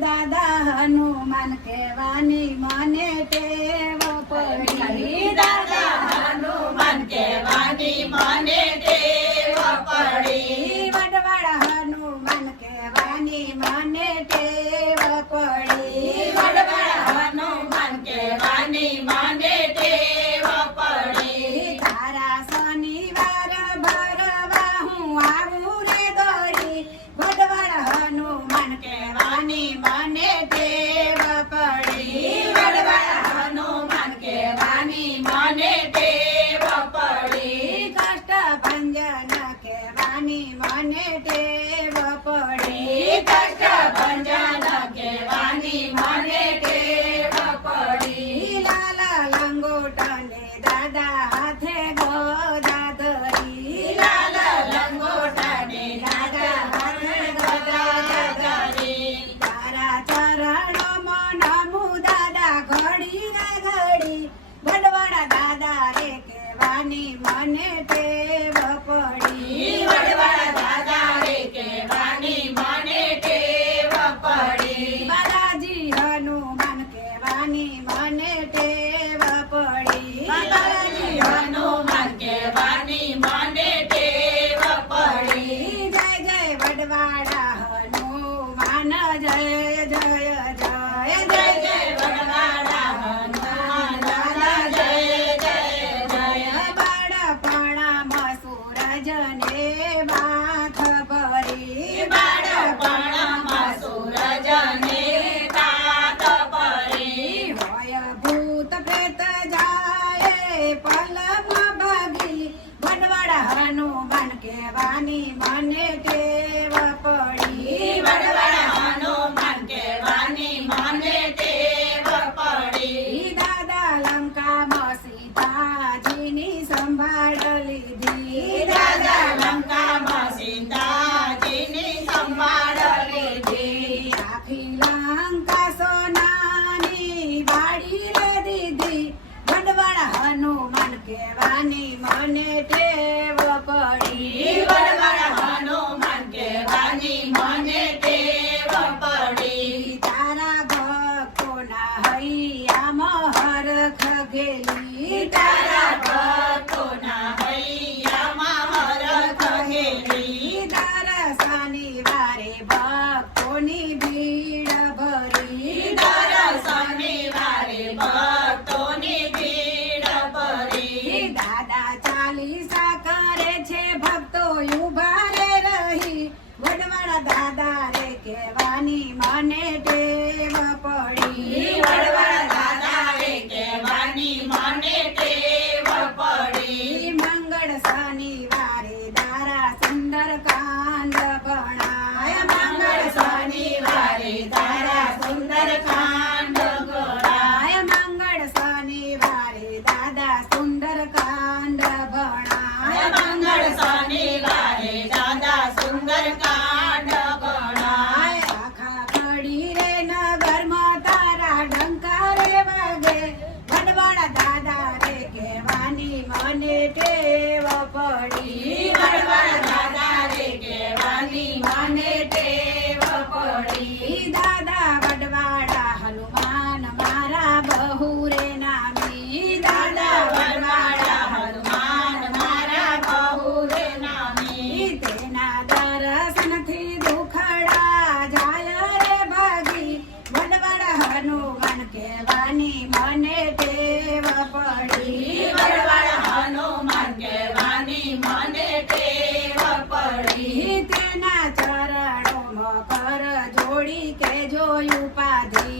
દાદા હનુમાન કહેવાની મને ટેવ પડી દાદા હનુમાન કહેવાની મને ટેવ પડી વડવાળા હનુમાન કહેવાની મને ટેવ પડી વડવાળા હનુમાન કહેવાની મને ટેવ પડી તારા શનિવાર ભરવા હું આવું રે દોડી વડવાળા હનુમાન કહેવાની મને ટેવ પડી વડવાળા હનુમાન કહેવાની મને ટેવ પડી કષ્ટભંજન કહેવાની મને ટેવ પડી કષ્ટભંજન કહેવાની મને ટેવ પડી લાલ લંગોટને દાદા હાથે ગદા ધરી લાલ લંગોટાને દાદા હાથે ગદા ધરી તારા ચરણોમાં નમું દાદા ઘડી ને ઘડી વડવાળા દાદા રે કહેવાની મને ટેવ પડી વડવાળા દાદા રે કહેવાની મને ટેવ પડી બાલાજી હનુમાન કહેવાની મને ટેવ પડી બાલાજી હનુમાન કહેવાની મને ટેવ પડી જય જય વડવાળા હનુમાન જય જય જય જય જય વડવાળા હનુમાન દાદા જય જય જય બાળપણામાં સૂરજને માથ ભરી બાળપણમાં સૂરજને તાત પડી હોય ભૂત પ્રેત જાય પલમાં ભાગી વડવાળા હનુમાન કહેવાની મને ટેવ પડી વડવાળા હનુમાન કહેવાની મને ટેવ પડી દાદા લંકામાં સીતાજીની સંભાળ લીધી દાદા લંકામાં સીતાજીની સંભાળ લીધી આખી લંકા સોનાની વાડી રે દીધી વડવાળા હનુમાન કહેવાની મને ટેવ પડી વડવાળા હનુમાન કહેવાની મને ટેવ પડી તારા ભક્તોના હૈયામાં હરખ ગેલી તારા ભક્તોના હૈયામાં હરખ ગેલી તારા શનિવારે ભક્તોની ભીડ ભરી દર શનિવારે ભક્તોની ભીડ ભરી દાદા ચાલીસા કરે છે ભક્તો ઉભા રે રહી વડવાળા દાદા રે કહેવાની મને ટેવ પડી વડવાળા દાદા રે કહેવાની મને ટેવ પડી મંગળ શનિવારે દારા સુંદર કાંડ ભણાય મંગળ શનિવારે તારા સુંદર કાંડ ગણાય મંગળ શનિવારે દાદા સુંદર કાંડ ભણાય મંગળ શનિવારે દાદા સુંદર કાંડ ગણાય આખા ઘડી રે નગરમાં તારા ડંકા રે વાગે વડવાળા દાદા રે કહેવાની મને ટેવ પડી વડવાળા દાદા રે કહેવાની મને ટેવ પડી દાદા વડવાળા હનુમાન મારા બહુ રે નામી દાદા વડવાળા હનુમાન મારા બહુ રે નામી તેના દર્શનથી દુખડા જાય રે ભાગી વડવાળા હનુમાન કહેવાની મને ટેવ પડી વડવાળા હનુમાન કહેવાની મને ટેવ પડી તેના ચરણોમાં કર જોડી કે જોયું પાધી